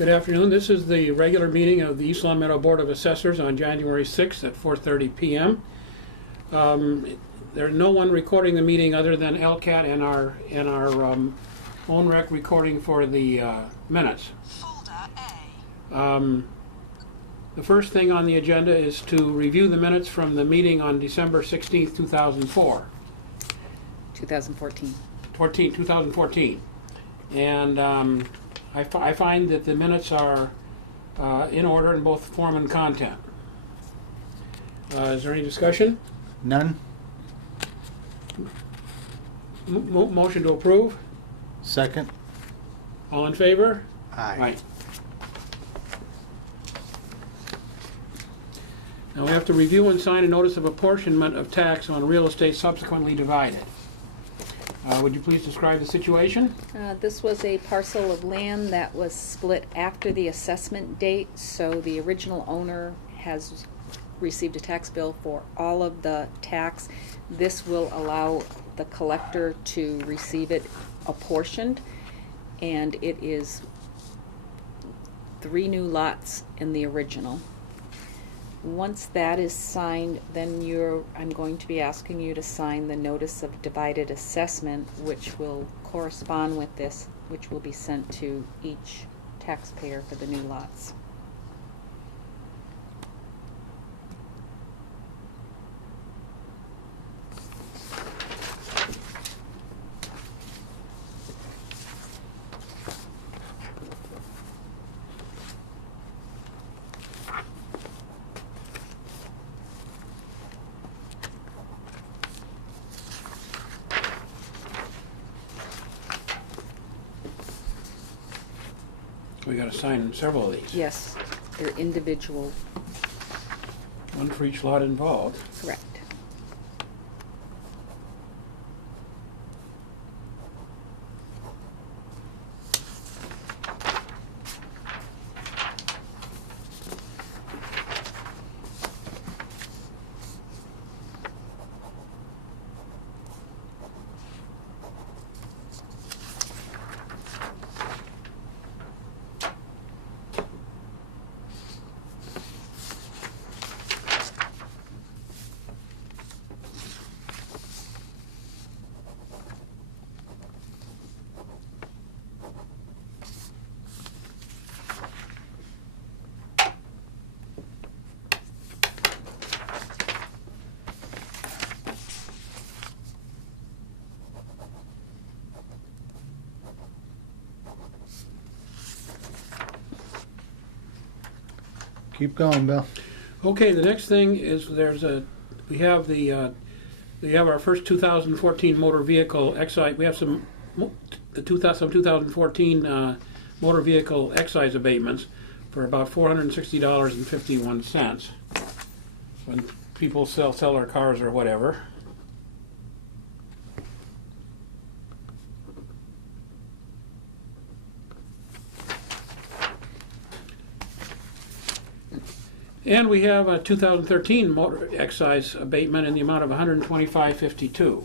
Good afternoon. This is the regular meeting of the East Long Meadow Board of Assessors on January 6th at 4:30 p.m. There's no one recording the meeting other than LCAT and our own rec recording for the minutes. Folder A. The first thing on the agenda is to review the minutes from the meeting on December 16th, 2004. 2014. 2014. And I find that the minutes are in order in both form and content. Is there any discussion? None. Motion to approve? Second. All in favor? Aye. Right. Now we have to review and sign a notice of apportionment of tax on real estate subsequently divided. Would you please describe the situation? This was a parcel of land that was split after the assessment date, so the original owner has received a tax bill for all of the tax. This will allow the collector to receive it apportioned, and it is 3 new lots in the original. Once that is signed, then I'm going to be asking you to sign the notice of divided assessment, which will correspond with this, which will be sent to each taxpayer for the new lots. We got to sign several of these. Yes, they're individual. One for each lot involved. Correct. Keep going, Bill. Okay, the next thing is we have our first 2014 motor vehicle excise. We have some 2014 motor vehicle excise abatements for about $460.51 when people sell their cars or whatever. And we have a 2013 motor excise abatement in the amount of $125.52.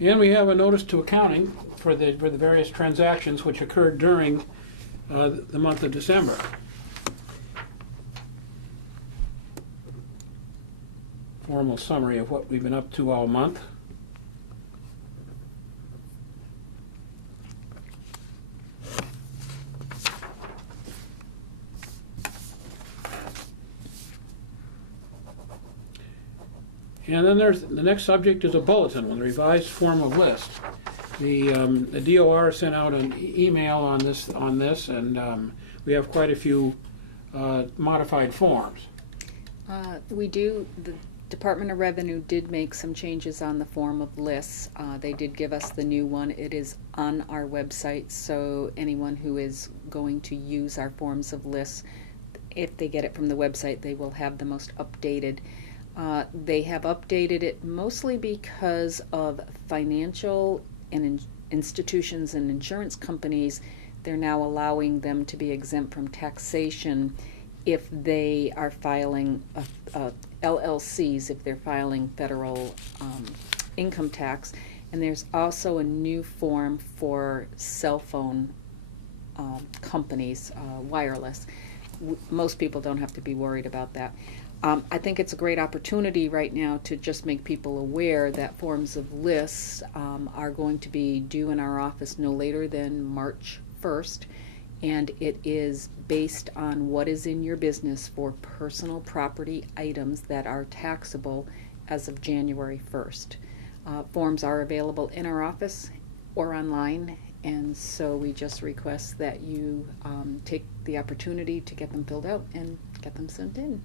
And we have a notice to accounting for the various transactions which occurred during the month of December. Formal summary of what we've been up to all month. And then there's the next subject is a bulletin with a revised form of list. The DOR sent out an email on this, and we have quite a few modified forms. The Department of Revenue did make some changes on the form of lists. They did give us the new one. It is on our website, so anyone who is going to use our forms of lists, if they get it from the website, they will have the most updated. They have updated it mostly because of financial and institutions and insurance companies they're now allowing them to be exempt from taxation if they are filing LLCs, if they're filing federal income tax. And there's also a new form for cell phone companies, wireless. Most people don't have to be worried about that. I think it's a great opportunity right now to just make people aware that forms of lists are going to be due in our office no later than March 1st, and it is based on what is in your business for personal property items that are taxable as of January 1st. Forms are available in our office or online, and so we just request that you take the opportunity to get them filled out and get them sent in.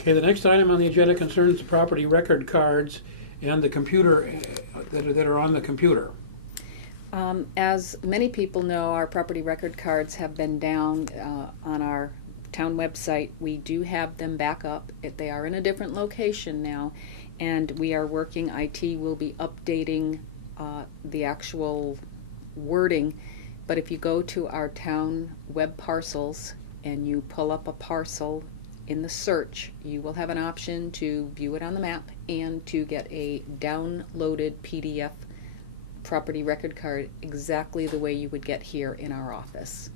Okay, the next item on the agenda concerns the property record cards and the computer that are on the computer. As many people know, our property record cards have been down on our town website. We do have them back up. They are in a different location now, and we are working, IT will be updating the actual wording. But if you go to our town web parcels and you pull up a parcel in the search, you will have an option to view it on the map and to get a downloaded PDF property record card exactly the way you would get here in our office.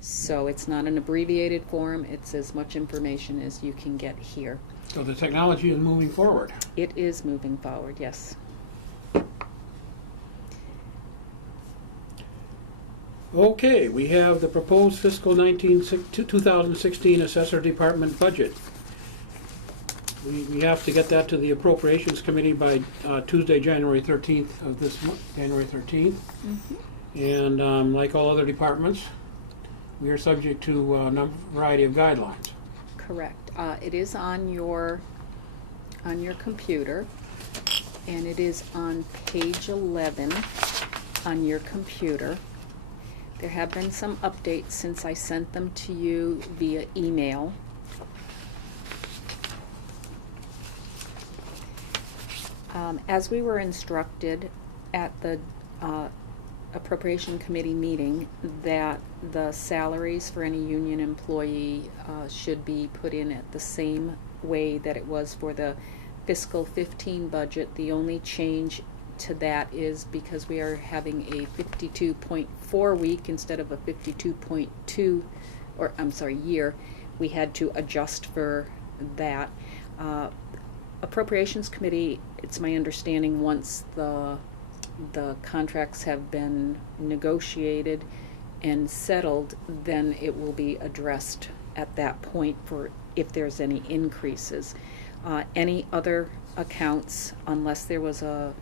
So it's not an abbreviated form, it's as much information as you can get here. So the technology is moving forward. It is moving forward, yes. Okay, we have the proposed fiscal 2016 Assessor Department budget. We have to get that to the Appropriations Committee by Tuesday, January 13th of this month, January 13th. Mm-hmm. And like all other departments, we are subject to a variety of guidelines. Correct. It is on your computer, and it is on page 11 on your computer. There have been some updates since I sent them to you via email. As we were instructed at the Appropriation Committee meeting, that the salaries for any union employee should be put in at the same way that it was for the fiscal 15 budget. The only change to that is because we are having a 52.4 week instead of a 52.2, or I'm sorry, year, we had to adjust for that. Appropriations Committee, it's my understanding, once the contracts have been negotiated and settled, then it will be addressed at that point for if there's any increases. Any other accounts, unless there was a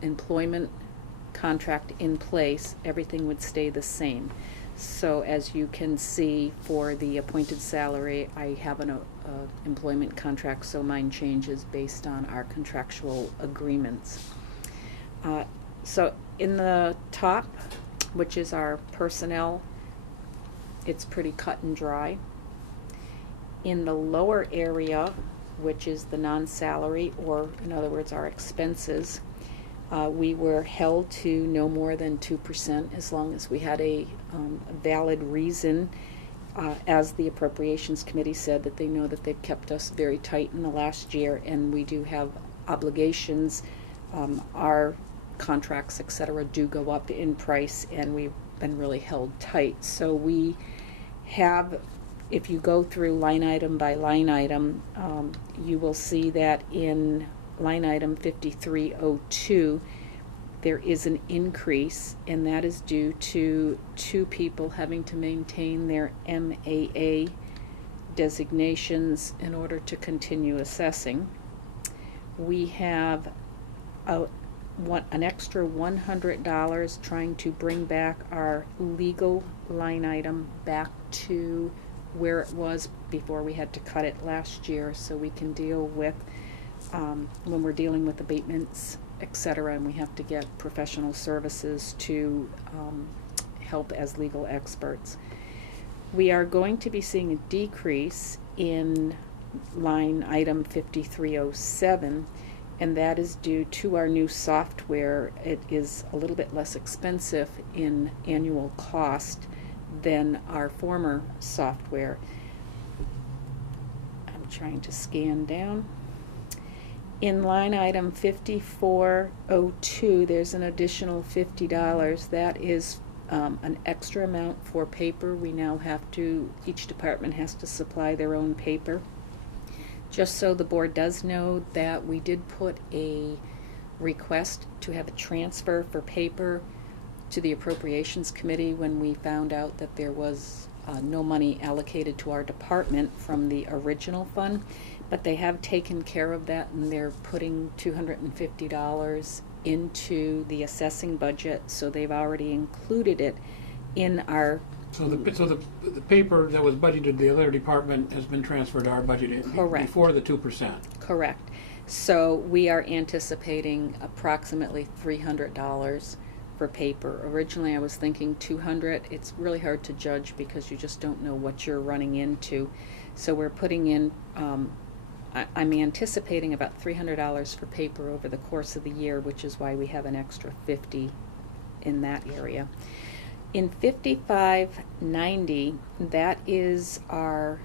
employment contract in place, everything would stay the same. So as you can see, for the appointed salary, I have an employment contract, so mine changes based on our contractual agreements. So in the top, which is our personnel, it's pretty cut and dry. In the lower area, which is the non-salary, or in other words our expenses, we were held to no more than 2% as long as we had a valid reason. As the Appropriations Committee said, that they know that they've kept us very tight in the last year, and we do have obligations. Our contracts, etc., do go up in price, and we've been really held tight. So we have, if you go through line item by line item, you will see that in line item 5302, there is an increase, and that is due to 2 people having to maintain their MAA designations in order to continue assessing. We have an extra $100 trying to bring back our legal line item back to where it was before we had to cut it last year, so we can deal with when we're dealing with abatements, etc., and we have to get professional services to help as legal experts. We are going to be seeing a decrease in line item 5307, and that is due to our new software. It is a little bit less expensive in annual cost than our former software. I'm trying to scan down. In line item 5402, there's an additional $50. That is an extra amount for paper. We now have to, each department has to supply their own paper. Just so the board does know that we did put a request to have a transfer for paper to the Appropriations Committee when we found out that there was no money allocated to our department from the original fund. But they have taken care of that, and they're putting $250 into the assessing budget, so they've already included it in our. So the paper that was budgeted to the other department has been transferred to our budget Correct. Before the 2%. Correct. So we are anticipating approximately $300 for paper. Originally I was thinking $200. It's really hard to judge because you just don't know what you're running into. So we're putting in, I'm anticipating about $300 for paper over the course of the year, which is why we have an extra $50 in that area. In 5590, that is our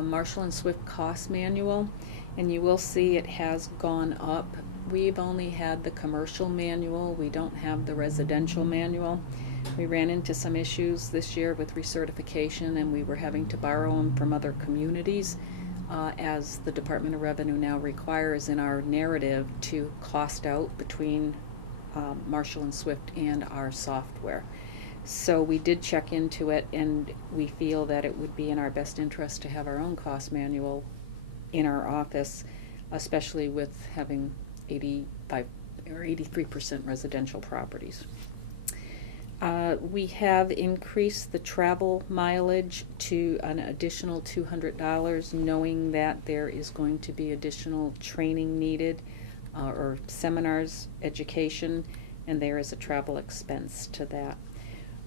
Marshall and Swift cost manual, and you will see it has gone up. We've only had the commercial manual. We don't have the residential manual. We ran into some issues this year with recertification, and we were having to borrow them from other communities, as the Department of Revenue now requires in our narrative to cost out between Marshall and Swift and our software. So we did check into it, and we feel that it would be in our best interest to have our own cost manual in our office, especially with having 85 or 83% residential properties. We have increased the travel mileage to an additional $200, knowing that there is going to be additional training needed, or seminars, education, and there is a travel expense to that.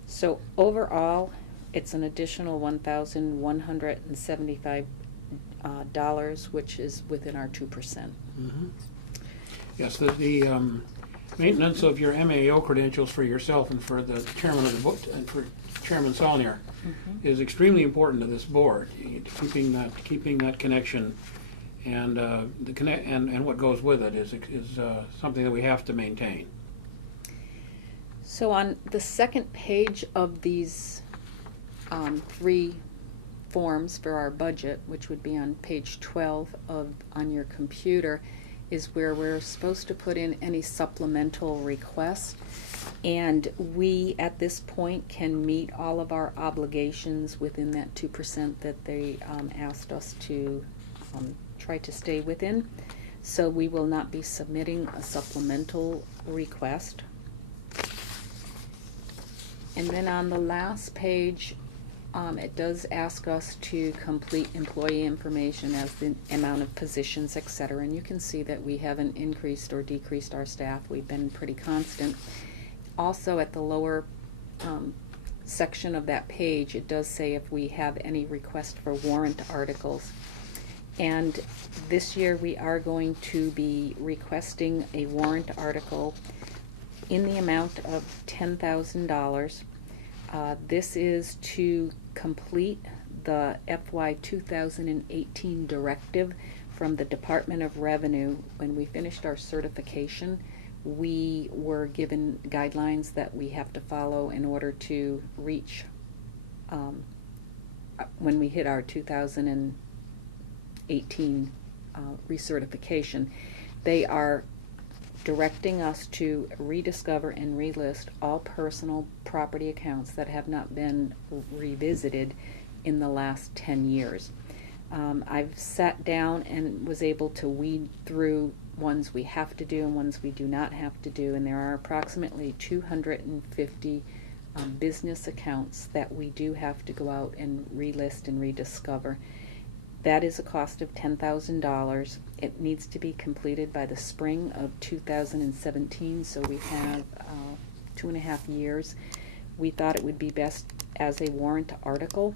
So overall, it's an additional $1,175, which is within our 2%. Mm-hmm. Yes, the maintenance of your MAO credentials for yourself and for the chairman of the board and for Chairman Saulnier is extremely important to this board. Keeping that connection and and what goes with it is something that we have to maintain. So on the second page of these 3 forms for our budget, which would be on page 12 on your computer, is where we're supposed to put in any supplemental requests. And we, at this point, can meet all of our obligations within that 2% that they asked us to try to stay within. So we will not be submitting a supplemental request. And then on the last page, it does ask us to complete employee information as the amount of positions, etc. And you can see that we haven't increased or decreased our staff. We've been pretty constant. Also at the lower section of that page, it does say if we have any request for warrant articles. And this year we are going to be requesting a warrant article in the amount of $10,000. This is to complete the FY 2018 directive from the Department of Revenue. When we finished our certification, we were given guidelines that we have to follow in order to reach, when we hit our 2018 recertification. They are directing us to rediscover and relist all personal property accounts that have not been revisited in the last 10 years. I've sat down and was able to weed through ones we have to do and ones we do not have to do, and there are approximately 250 business accounts that we do have to go out and relist and rediscover. That is a cost of $10,000. It needs to be completed by the spring of 2017, so we have 2.5 years. We thought it would be best as a warrant article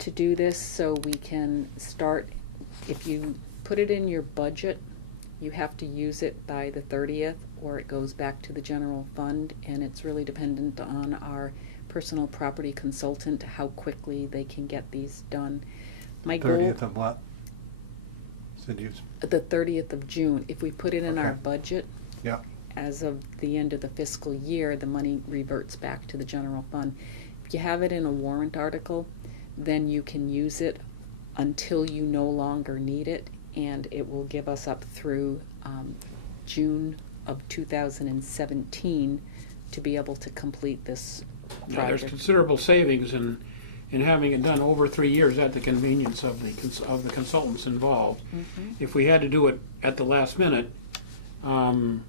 to do this, so we can start, if you put it in your budget You have to use it by the 30th, or it goes back to the general fund, and it's really dependent on our personal property consultant, how quickly they can get these done. My goal, 30th of what? Said you, the 30th of June, if we put it in our Okay. budget, yeah, as of the end of the fiscal year, the money reverts back to the general fund. If you have it in a warrant article, then you can use it until you no longer need it, and it will give us up through June of 2017 to be able to complete this Now, there's project. considerable savings in having it done over 3 years at the convenience of the consultants involved. Mhm. If we had to do it at the last minute, all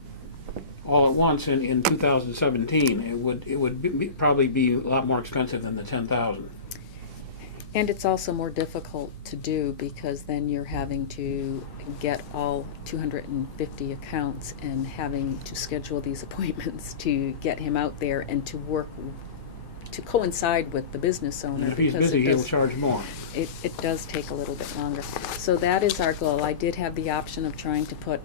at once in 2017, it would probably be a lot more expensive than the 10,000. And it's also more difficult to do because then you're having to get all 250 accounts and having to schedule these appointments to get him out there and to work to coincide with the business owner. And if he's because busy, it he'll does- charge more. It does take a little bit longer. So that is our goal. I did have the option of trying to put,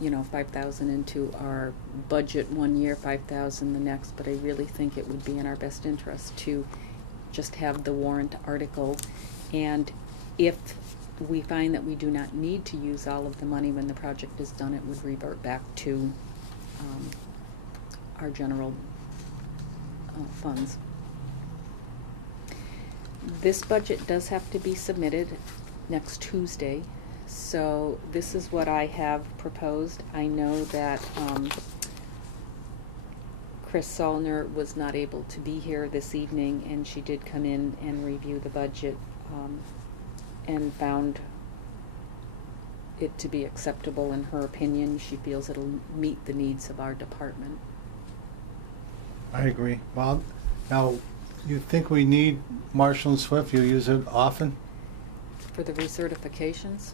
5,000 into our budget one year, 5,000 the next, but I really think it would be in our best interest to just have the warrant article. And if we find that we do not need to use all of the money when the project is done, it would revert back to our general funds. This budget does have to be submitted next Tuesday, so this is what I have proposed. I know that Chris Zollner was not able to be here this evening, and she did come in and review the budget and found it to be acceptable in her opinion. She feels it'll meet the needs of our department. I agree. Bob, now, you think we need Marshall and Swift? You use it often? For the recertifications,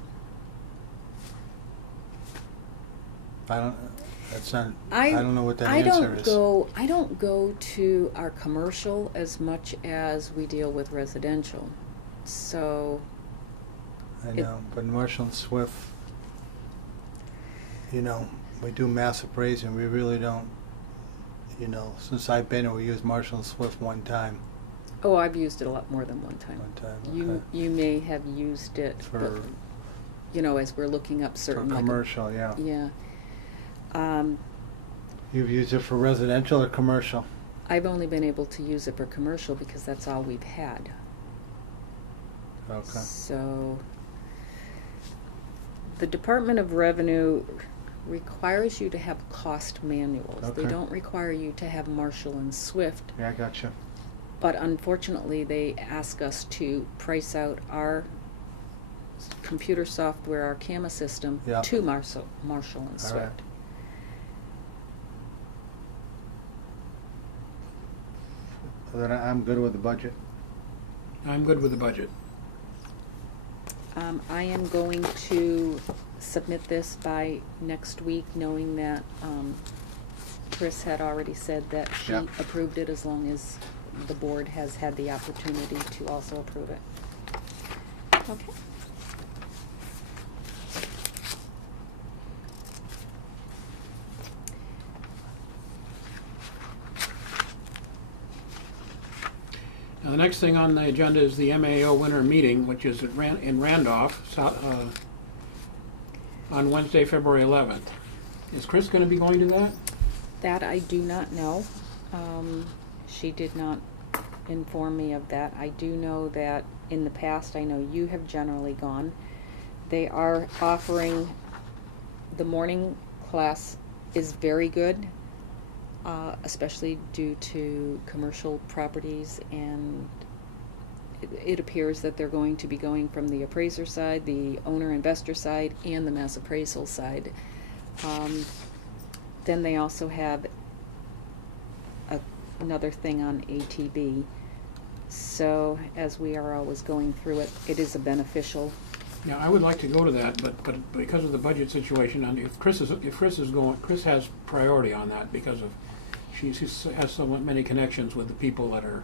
That's not, I don't know what that I answer is. I don't go to our commercial as much as we deal with residential. So, I know, but Marshall and Swift, we do mass appraising, we really don't, since I've been here, we used Marshall and Swift one time. oh, I've used it a lot more than one time. Okay. You may have used it, For- but, as we're looking up For certain. commercial, yeah. Yeah. You've used it for residential or commercial? I've only been able to use it for commercial because that's all we've had. Okay. So, the Department of Revenue requires you to have cost manuals. They Okay. don't require you to have Marshall and Swift, Yeah, I got you. but unfortunately they ask us to price out our computer software, our CAMA system, Yeah. to Marshall and All right. Swift. Then I'm good with the budget. I'm good with the budget. I am going to submit this by next week, knowing that Chris had already said that she Yeah. approved it as long as the board has had the opportunity to also approve it. Okay. Now, the next thing on the agenda is the MAO winter meeting, which is in Randolph, on Wednesday, February 11th. Is Chris going to be going to that? That I do not know. She did not inform me of that. I do know that in the past, I know you have generally gone. They are offering, the morning class is very good, especially due to commercial properties, and it appears that they're going to be going from the appraiser side, the owner-investor side, and the mass appraisal side. Then they also have another thing on ATB. So as we are always going through it, it is a beneficial. Yeah, I would like to go to that, but because of the budget situation, and if Chris is going, Chris has priority on that because of she has so many connections with the people that are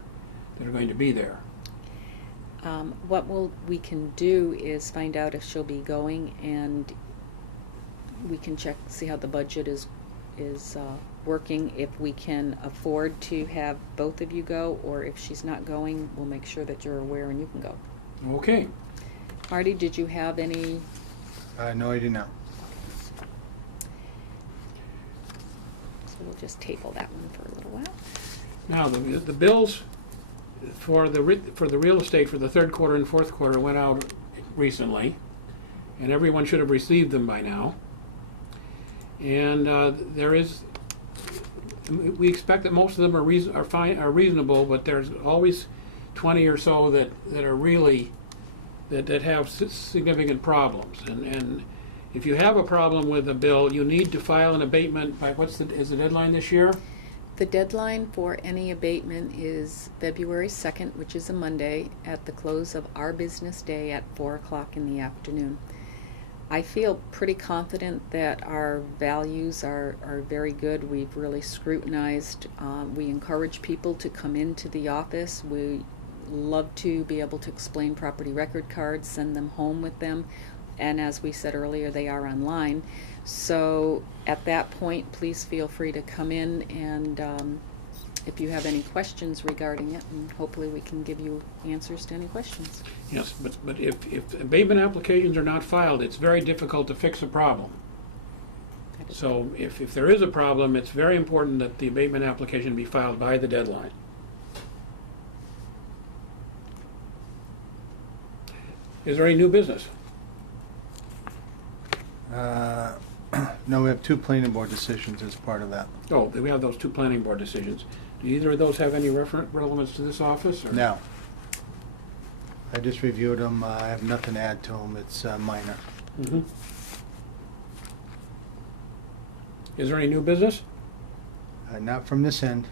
going to be there. What we can do is find out if she'll be going, and we can check, see how the budget is working. If we can afford to have both of you go, or if she's not going, we'll make sure that you're aware and you can go. Okay. Marty, did you have any? No, I do not. So we'll just table that one for a little while. Now, the bills for the real estate for the third quarter and fourth quarter went out recently, and everyone should have received them by now. And we expect that most of them are reasonable, but there's always 20 or so that are really that have significant problems. And if you have a problem with a bill, you need to file an abatement by is the deadline this year? The deadline for any abatement is February 2nd, which is a Monday, at the close of our business day at 4 o'clock in the afternoon. I feel pretty confident that our values are very good. We've really scrutinized. We encourage people to come into the office. We love to be able to explain property record cards, send them home with them. And as we said earlier, they are online. So at that point, please feel free to come in, and if you have any questions regarding it, and hopefully we can give you answers to any questions. Yes, but if abatement applications are not filed, it's very difficult to fix a problem. So if there is a problem, it's very important that the abatement application be filed by the deadline. Is there any new business? No, we have 2 planning board decisions as part of that. Oh, we have those 2 planning board decisions. Do either of those have any relevance to this office? Or? No. I just reviewed them. I have nothing to add to them. It's minor. Mm-hmm. Is there any new business? Not from this end.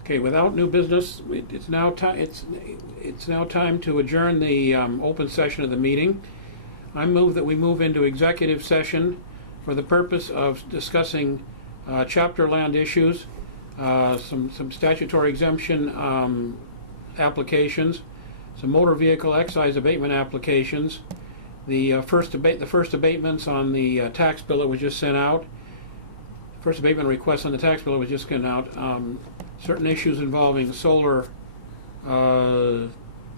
Okay, without new business, it's now time to adjourn the open session of the meeting. I move that we move into executive session for the purpose of discussing chapter land issues, some statutory exemption applications, some motor vehicle excise abatement applications, the first abatements on the tax bill that was just sent out, first abatement request on the tax bill that was just sent out, certain issues involving solar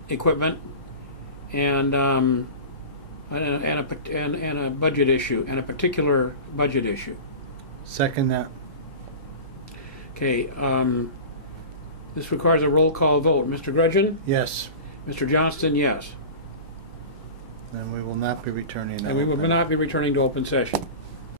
equipment, and a budget issue, and a particular budget issue. Second that. Okay, this requires a roll call vote. Mr. Grudgeon? Yes. Mr. Johnston, yes. And we will not be returning. And we will not be returning to open session.